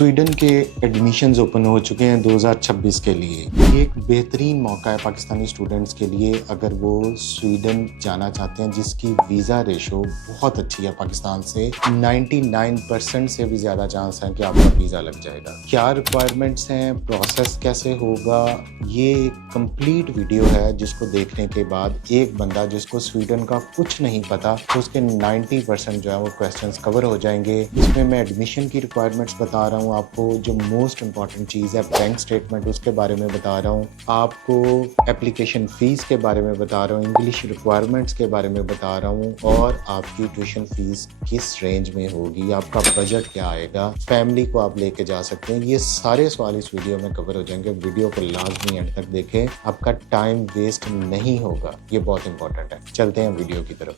Sweden के admissions open हो चुके हैं 2026 के लिए। ये एक बेहतरीन मौका है पाकिस्तानी स्टूडेंट्स के लिए अगर वो स्वीडन जाना चाहते हैं, जिसकी वीज़ा रेशो बहुत अच्छी है। पाकिस्तान से 99% से भी ज़्यादा चांस है कि आपका वीज़ा लग जाएगा। क्या रिक्वायरमेंट्स हैं, प्रोसेस कैसे होगा, ये एक कंप्लीट वीडियो है जिसको देखने के बाद एक बंदा जिसको स्वीडन का कुछ नहीं पता तो उसके 90% जो है वो क्वेश्चंस कवर हो जाएंगे। इसमें मैं एडमिशन की रिक्वायरमेंट्स बता रहा हूँ आपको, जो मोस्ट इंपॉर्टेंट चीज़ है बैंक स्टेटमेंट उसके बारे में बता रहा हूँ आपको, एप्लीकेशन फीस के बारे में बता रहा हूँ, इंग्लिश रिक्वायरमेंट्स के बारे में बता रहा हूँ और आपकी ट्यूशन फीस किस रेंज में होगी, आपका बजट क्या आएगा, फैमिली को आप लेके जा सकते हैं। ये सारे सवाल इस वीडियो में कवर हो जाएंगे। वीडियो को लाजमी एंड तक देखें, आपका टाइम वेस्ट नहीं होगा, ये बहुत इंपॉर्टेंट है। चलते हैं वीडियो की तरफ।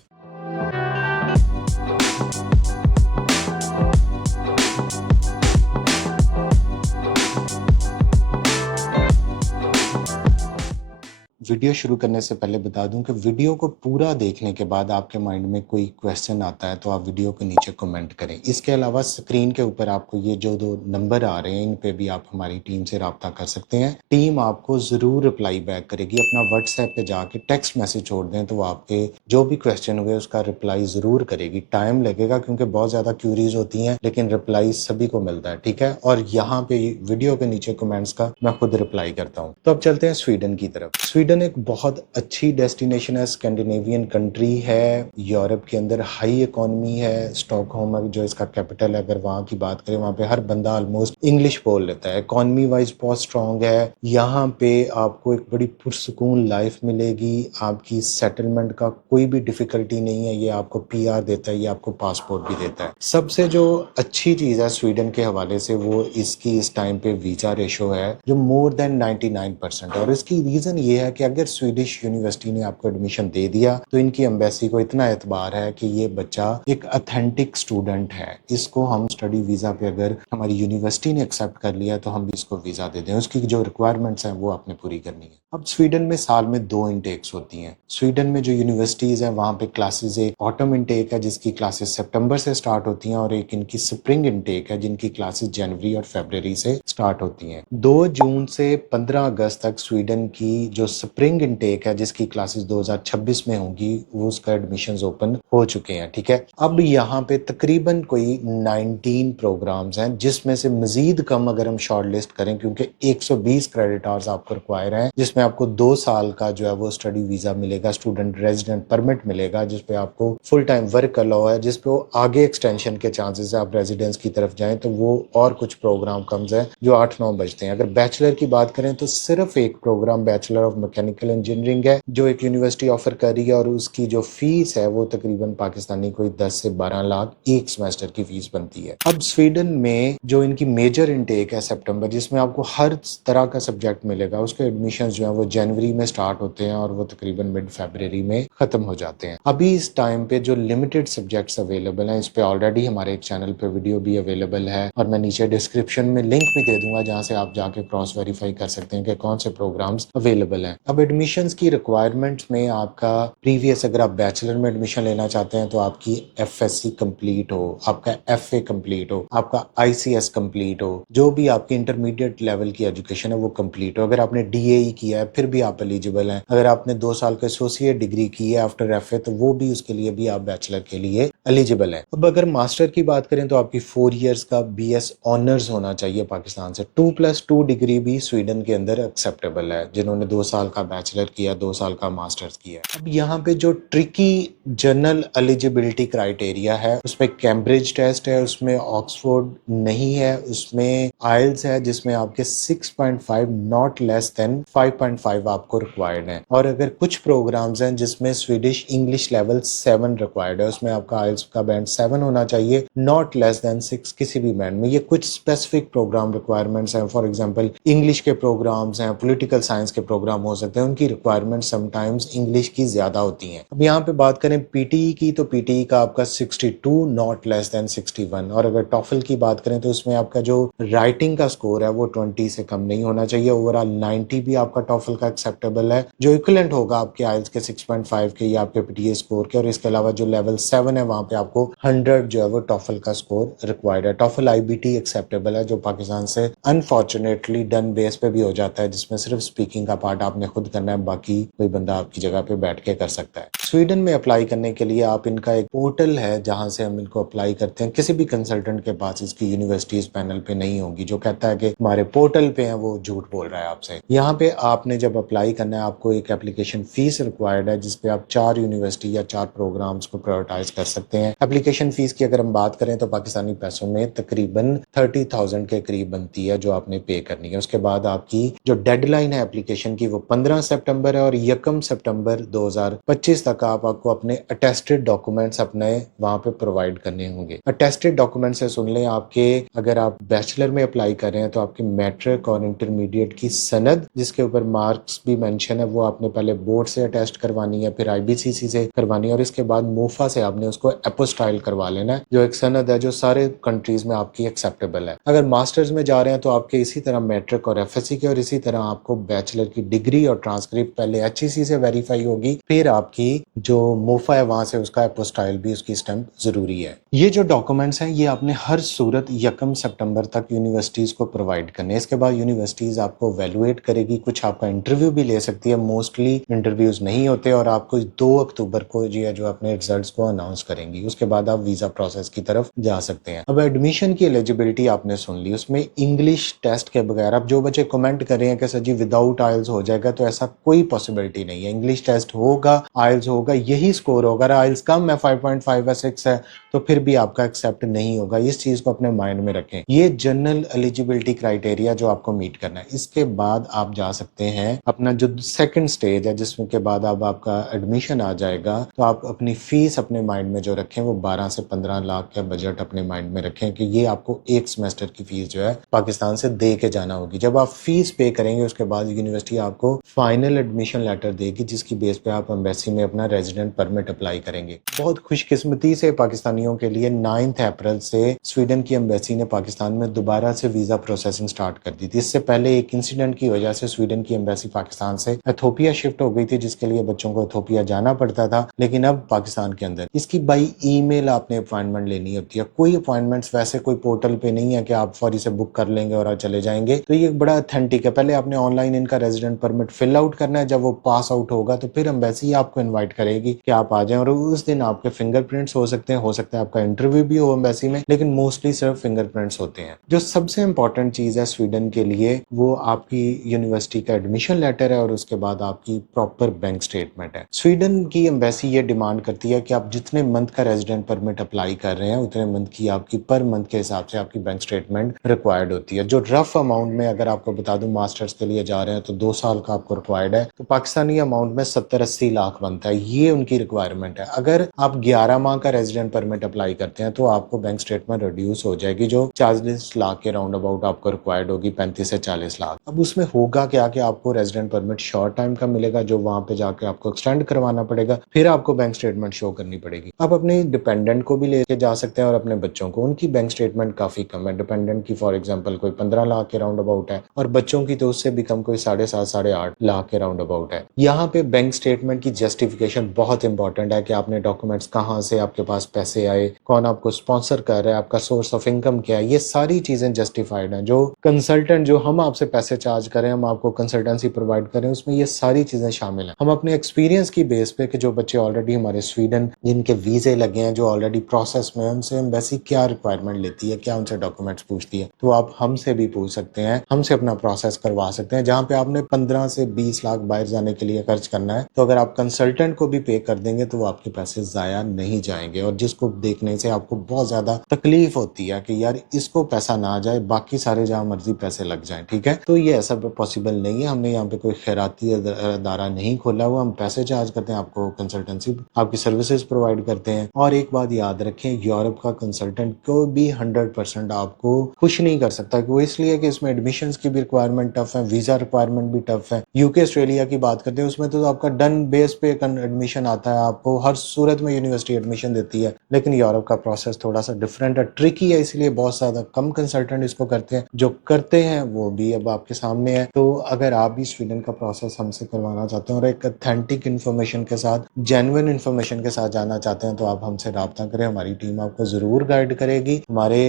वीडियो शुरू करने से पहले बता दूं कि वीडियो को पूरा देखने के बाद आपके माइंड में कोई क्वेश्चन आता है तो आप वीडियो के नीचे कमेंट करें। इसके अलावा स्क्रीन के ऊपर आपको ये जो 2 नंबर आ रहे हैं इन पे भी आप हमारी टीम से रब्ता कर सकते हैं। टीम आपको ज़रूर रिप्लाई बैक करेगी। अपना व्हाट्सएप पे जाके टेक्स्ट मैसेज छोड़ दें तो आपके जो भी क्वेश्चन हुए उसका रिप्लाई ज़रूर करेगी। टाइम लगेगा क्योंकि बहुत ज़्यादा क्यूरीज होती हैं, लेकिन रिप्लाई सभी को मिलता है, ठीक है। और यहाँ पे वीडियो के नीचे कमेंट्स का मैं खुद रिप्लाई करता हूँ। तो अब चलते हैं स्वीडन की तरफ। स्वीडन एक बहुत अच्छी डेस्टिनेशन है, स्कैंडिनेवियन कंट्री है, यूरोप के अंदर हाई इकोनॉमी है। स्टॉकहोम जो इसका कैपिटल है, अगर वहाँ की बात करें, वहाँ पे हर बंदा ऑलमोस्ट इंग्लिश बोल लेता है। इकोनॉमी वाइज बहुत स्ट्रांग है। यहाँ पे आपको एक बड़ी पुरसुकून लाइफ मिलेगी। आपकी सेटलमेंट का कोई भी डिफिकल्टी नहीं है। ये आपको पीआर देता है, ये आपको पासपोर्ट भी देता है। सबसे जो अच्छी चीज़ है स्वीडन के हवाले से वो इसकी इस टाइम पे वीज़ा रेशो है जो मोर देन 99%। और इसकी रीज़न ये है कि अगर स्वीडिश यूनिवर्सिटी ने आपको एडमिशन दे दिया तो इनकी एम्बेसी को इतना एतबार है कि ये बच्चा एक ऑथेंटिक स्टूडेंट है। इसको हम स्टडी वीज़ा पे अगर हमारी यूनिवर्सिटी ने एक्सेप्ट कर लिया तो हम भी इसको वीज़ा दे दें। उसकी जो रिक्वायरमेंट्स हैं वो आपने पूरी करनी है। अब स्वीडन में साल में 2 इनटेक्स होती हैं। स्वीडन में जो यूनिवर्सिटीज़ हैं वहाँ पे क्लासेस, एक ऑटम इनटेक है जिसकी क्लासेस सितंबर से स्टार्ट होती हैं और एक इनकी स्प्रिंग इनटेक है जिनकी क्लासेस जनवरी और फरवरी से स्टार्ट होती हैं। 2 जून से 15 अगस्त तक स्वीडन की जो स्प्रिंग इनटेक है जिसकी क्लासेस 2026 में होंगी वो उसका एडमिशंस ओपन हो चुके हैं, ठीक है। अब यहाँ पे तकरीबन कोई 19 प्रोग्राम्स हैं जिसमें से मजीद कम अगर हम शॉर्ट लिस्ट करें, क्योंकि 120 क्रेडिट आवर्स आपको रिक्वायर हैं, जिसमें आपको 2 साल का जो है वो स्टडी वीजा मिलेगा, स्टूडेंट रेजिडेंट परमिट मिलेगा, जिसपे आपको फुल टाइम वर्क अलाउ है, जिसपे आगे एक्सटेंशन के चांसेस है। आप रेजिडेंस की तरफ जाएं तो वो और कुछ प्रोग्राम कम्स हैं जो 8-9 बजते हैं। अगर बैचलर की बात करें तो सिर्फ एक program bachelor of mechanical engineering है जो एक यूनिवर्सिटी ऑफर कर रही है और उसकी जो फीस है वो तकरीबन पाकिस्तानी कोई 10 से 12 लाख एक सेमेस्टर की फीस बनती है। अब स्वीडन में जो इनकी मेजर इनटेक है सितंबर, जिसमें आपको हर तरह का सब्जेक्ट मिलेगा, उसके एडमिशन जो है वो जनवरी में स्टार्ट होते हैं और वो तकरीबन मिड फरवरी में खत्म हो जाते हैं। अभी इस टाइम पे जो लिमिटेड सब्जेक्ट्स अवेलेबल हैं, इस पे ऑलरेडी हमारे एक चैनल पे वीडियो भी अवेलेबल है और मैं नीचे डिस्क्रिप्शन में लिंक भी दे दूंगा जहां से आप जाके क्रॉस वेरीफाई कर सकते हैं कि कौन से प्रोग्राम्स अवेलेबल हैं। अब एडमिशंस की रिक्वायरमेंट्स में आपका प्रीवियस, अगर आप बैचलर में एडमिशन लेना चाहते हैं तो आपकी एफएससी कंप्लीट हो, आपका एफए कंप्लीट हो, आपका आईसीएस कंप्लीट हो, जो भी आपकी इंटरमीडिएट लेवल की एजुकेशन है वो कंप्लीट हो। अगर आपने डीएई किया है फिर भी आप एलिजिबल हैं। अगर आपने 2 साल का एसोसिएट डिग्री की है आफ्टर एफए तो वो भी, उसके लिए भी आप बैचलर के लिए एलिजिबल है। अब अगर मास्टर की बात करें तो आपकी 4 इयर्स का बीएस ऑनर्स होना चाहिए पाकिस्तान से। 2+2 डिग्री भी स्वीडन के अंदर एक्सेप्टेबल है जिन्होंने 2 साल का बैचलर किया, 2 साल का मास्टर्स किया। अब यहाँ पे जो ट्रिकी जनरल एलिजिबिलिटी क्राइटेरिया है उसमें कैम्ब्रिज टेस्ट है, उसमें ऑक्सफोर्ड नहीं है, उसमें आइल्स है जिसमें आपके 6.5 नॉट लेस देन 5.5 आपको रिक्वायर्ड है। और अगर कुछ प्रोग्राम्स हैं जिसमें स्वीडिश इंग्लिश लेवल 7 रिक्वायर्ड है, उसमें आपका आइल्स का बैंड 7 होना चाहिए, नॉट लेस देन 6 किसी भी बैंड में। ये कुछ स्पेसिफिक प्रोग्राम रिक्वायरमेंट्स हैं। फॉर एग्जांपल इंग्लिश के प्रोग्राम्स हैं, पॉलिटिकल साइंस के प्रोग्राम हो सकते सकते हैं, उनकी रिक्वायरमेंट समटाइम्स इंग्लिश की ज़्यादा होती हैं। अब यहाँ पे बात करें पीटीई की, तो पीटीई का आपका 62 नॉट लेस देन 61, और अगर टॉफल की बात करें तो उसमें आपका जो राइटिंग का स्कोर है वो 20 से कम नहीं होना चाहिए। ओवरऑल 90 भी आपका टॉफल का एक्सेप्टेबल है, जो इक्विवेलेंट होगा आपके आइल्स के 6.5 के या आपके पीटीई स्कोर के। और इसके अलावा जो लेवल 7 है वहाँ पे आपको 100 जो है वो टॉफल का स्कोर रिक्वायर्ड है। टॉफल आईबीटी एक्सेप्टेबल है, जो पाकिस्तान से अनफॉर्चुनेटली डन बेस पे भी हो जाता है, जिसमें सिर्फ स्पीकिंग का पार्ट आपने खुद करना है, बाकी कोई बंदा आपकी जगह पे बैठ के कर सकता है। स्वीडन में अप्लाई करने के लिए आप इनका एक पोर्टल है जहां से हम इनको अप्लाई करते हैं। किसी भी कंसल्टेंट के पास इसकी यूनिवर्सिटीज पैनल पे नहीं होगी। जो कहता है कि हमारे पोर्टल पे है वो झूठ बोल रहा है आपसे। यहाँ पे आपने जब अप्लाई करना है आपको एक एप्लीकेशन फीस रिक्वायर्ड है, जिसपे आप 4 यूनिवर्सिटी या 4 प्रोग्राम्स को प्रायोरिटाइज कर सकते हैं। एप्लीकेशन फीस की अगर हम बात करें तो पाकिस्तानी पैसों में तकरीबन 30,000 के करीब बनती है, जो आपने पे करनी है। उसके बाद आपकी जो डेडलाइन है एप्लीकेशन की वो 15 सितंबर है, और 1 सितंबर 2025 तक आपको अपने अटेस्टेड डॉक्यूमेंट्स अपने वहां पे प्रोवाइड करने होंगे। अटेस्टेड डॉक्यूमेंट से सुन लें, आपके अगर आप बैचलर में अप्लाई कर रहे हैं तो आपकी मैट्रिक और इंटरमीडिएट की सनद, जिसके ऊपर मार्क्स भी मेंशन है, वो आपने पहले बोर्ड से अटेस्ट करवानी है, फिर आईबीसीसी से करवानी है, और इसके बाद मोफा से आपने उसको एपोस्टाइल करवा लेना है, जो एक सनद है जो सारे कंट्रीज में आपकी एक्सेप्टेबल है। अगर मास्टर्स में जा रहे हैं तो आपके इसी तरह मैट्रिक और एफएससी के, और इसी तरह आपको बैचलर की डिग्री और ट्रांसक्रिप्ट पहले एचईसी से वेरीफाई होगी, फिर आपकी जो मोफा है वहां से उसका एपोस्टाइल भी, उसकी स्टैंप जरूरी है। ये जो डॉक्यूमेंट्स हैं ये आपने हर सूरत 1 सितंबर तक यूनिवर्सिटीज को प्रोवाइड करने। इसके बाद यूनिवर्सिटीज आपको वैल्यूएट करेगी, कुछ आपका इंटरव्यू भी ले सकती है, मोस्टली इंटरव्यूज नहीं होते, और आपको 2 अक्टूबर को जो अपने रिजल्ट्स को अनाउंस करेंगी। उसके बाद आप वीजा प्रोसेस की तरफ जा सकते हैं। अब एडमिशन की एलिजिबिलिटी आपने सुन ली, उसमें इंग्लिश टेस्ट के बगैर, अब जो बच्चे कमेंट कर रहे हैं कि सर जी विदाउट आइल्स हो जाएगा, तो ऐसा कोई पॉसिबिलिटी नहीं है। इंग्लिश टेस्ट होगा, आइल्स होगा, यही स्कोर होगा। अगर आइल्स कम है, 5.5 है, 6 है, तो फिर भी आपका एक्सेप्ट नहीं होगा। इस चीज को अपने माइंड में रखें। ये जनरल एलिजिबिलिटी क्राइटेरिया जो आपको मीट करना है। इसके बाद आप जा सकते हैं अपना जो सेकंड स्टेज है, जिसमें के बाद अब आपका एडमिशन आ जाएगा, तो आप अपनी फीस अपने माइंड में जो रखें वो 12 से 15 लाख का बजट अपने माइंड में रखें कि ये आपको एक सेमेस्टर की फीस जो है पाकिस्तान से दे के जाना होगी। जब आप फीस पे करेंगे उसके बाद यूनिवर्सिटी आपको फाइनल एडमिशन लेटर देगी, जिसकी बेस पे आप एम्बेसी में अपना रेजिडेंट परमिट अप्लाई करेंगे। बहुत खुशकिस्मती से पाकिस्तानियों के लिए 9 अप्रैल से स्वीडन की एम्बेसी ने पाकिस्तान में दोबारा से वीजा प्रोसेसिंग स्टार्ट कर दी थी। इससे पहले एक इंसिडेंट की वजह से स्वीडन की एम्बेसी पाकिस्तान से एथोपिया शिफ्ट हो गई थी, जिसके लिए बच्चों को एथोपिया जाना पड़ता था। लेकिन अब पाकिस्तान के अंदर इसकी बाई ईमेल आपने अपॉइंटमेंट लेनी होती है। कोई अपॉइंटमेंट्स वैसे कोई पोर्टल पे नहीं है कि आप फौरी से बुक कर लेंगे और चले जाएंगे। तो ये बड़ा ऑथेंटिक है। पहले आपने ऑनलाइन इनका रेजिडेंट परमिट फिल आउट करना है। जब वो पास आउट होगा तो फिर एम्बेसी आपको इन्वाइट करेगी कि आप आ जाएं, और उस दिन आपके फिंगरप्रिंट्स हो सकते हैं, हो सकता है आपका इंटरव्यू भी हो एम्बेसी में, लेकिन मोस्टली सिर्फ फिंगरप्रिंट्स होते हैं। जो सबसे इंपॉर्टेंट चीज है स्वीडन के लिए वो आपकी यूनिवर्सिटी का एडमिशन लेटर है, और उसके बाद आपकी प्रॉपर बैंक स्टेटमेंट है। स्वीडन की एम्बेसी ये डिमांड करती है कि आप जितने मंथ का रेजिडेंट परमिट अप्लाई कर रहे हैं उतने मंथ की आपकी पर मंथ के हिसाब से आपकी बैंक स्टेटमेंट रिक्वायर्ड होती है। जो रफ अमाउंट में अगर आपको बता दूं मास्टर्स के लिए जा रहे हैं तो 2 साल का आपको रिक्वायर्ड है, तो पाकिस्तानी अमाउंट में 70-80 लाख बनता है। ये उनकी रिक्वायरमेंट है। अगर आप 11 माह का रेजिडेंट परमिट अप्लाई करते हैं तो आपको बैंक स्टेटमेंट रिड्यूस हो जाएगी, जो 40 लाख के राउंड अबाउट आपको रिक्वायर्ड होगी, 35 से 40 लाख। अब उसमें होगा क्या कि आपको रेजिडेंट परमिट शॉर्ट टाइम का मिलेगा, जो वहां पे जाके आपको एक्सटेंड करवाना पड़ेगा, फिर आपको बैंक स्टेटमेंट शो करनी पड़ेगी। आप अपने डिपेंडेंट को भी लेके जा सकते हैं और अपने बच्चों को। उनकी बैंक स्टेटमेंट काफी कम है। डिपेंडेंट की फॉर एग्जांपल कोई 15 लाख के राउंड अबाउट है, और बच्चों की तो उससे भी कम, कोई 7.5-8.5 लाख के राउंड अबाउट है। यहाँ पे बैंक स्टेटमेंट की जस्टिफिकेशन बहुत इंपॉर्टेंट है कि आपने डॉक्यूमेंट्स कहाँ से आपके पास पैसे आए, कौन आपको स्पॉन्सर कर रहा है, आपका सोर्स ऑफ इनकम क्या है, ये सारी चीजें जस्टिफाइड हैं। जो कंसल्टेंट जो हम आपसे पैसे चार्ज करें, हम आपको कंसल्टेंसी प्रोवाइड करें, उसमें ये सारी चीजें शामिल हैं। हम अपने एक्सपीरियंस की बेस पे कि जो बच्चे ऑलरेडी हमारे स्वीडन जिनके वीजे लगे हैं, जो ऑलरेडी प्रोसेस में, उनसे एम्बेसी क्या रिक्वायरमेंट लेती है, क्या उनसे डॉक्यूमेंट्स पूछती है, तो आप हमसे भी पूछ सकते हैं, हमसे अपना प्रोसेस करवा सकते हैं। जहां पे आपने 15 से 20 लाख बाहर जाने के लिए खर्च करना है, तो अगर आप कंसल्टेंट को भी पे कर देंगे तो वो आपके पैसे जाया नहीं जाएंगे। और जिसको देखने से आपको बहुत ज़्यादा तकलीफ होती है कि यार इसको पैसा ना जाए, बाकी सारे जहाँ मर्ज़ी पैसे लग जाएँ, ठीक है? तो ये ऐसा पॉसिबल नहीं है, हमने यहाँ पे कोई खैराती अदारा नहीं खोला हुआ, हम पैसे चार्ज करते हैं, आपको कंसल्टेंसी आपकी सर्विसेज़ प्रोवाइड करते हैं। और एक बात याद रखें, यूरोप का कंसल्टेंट को भी 100% आपको खुश नहीं कर सकता, वो इसलिए कि इसमें एडमिशन्स की भी रिक्वायरमेंट टफ है, वीज़ा रिक्वायरमेंट भी टफ है। यूके ऑस्ट्रेलिया की बात करते हैं, उसमें तो आपका डन बेस पे एडमिशन आता है, आपको हर सूरत में यूनिवर्सिटी एडमिशन देती है। लेकिन यूरोप का प्रोसेस थोड़ा सा डिफरेंट है, ट्रिकी है, इसलिए बहुत ज़्यादा कम कंसल्टेंट इसको करते हैं। जो करते हैं वो भी अब आपके सामने है। तो अगर आप भी स्वीडन का प्रोसेस हमसे करवाना चाहते हैं और एक ऑथेंटिक इन्फॉर्मेशन के साथ, जेन्युइन इन्फॉर्मेशन के साथ जाना चाहते हैं, तो आप हमसे राब्ता करें, हमारी टीम आपको ज़रूर गाइड करेगी। हमारे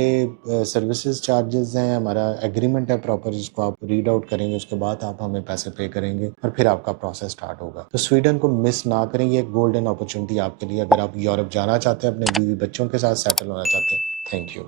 सर्विसेज चार्जेस हैं, हमारा एग्रीमेंट है प्रॉपर, जिसको आप रीड आउट करेंगे, उसके बाद आप हमें पैसे पे करेंगे और फिर आपका प्रोसेस स्टार्ट होगा। तो स्वीडन को मिस ना करें, ये एक गोल्डन अपॉर्चुनिटी आपके लिए, अगर आप यूरोप जाना चाहते हैं, अपने बीवी बच्चों के साथ सेटल होना चाहते हैं। Thank you.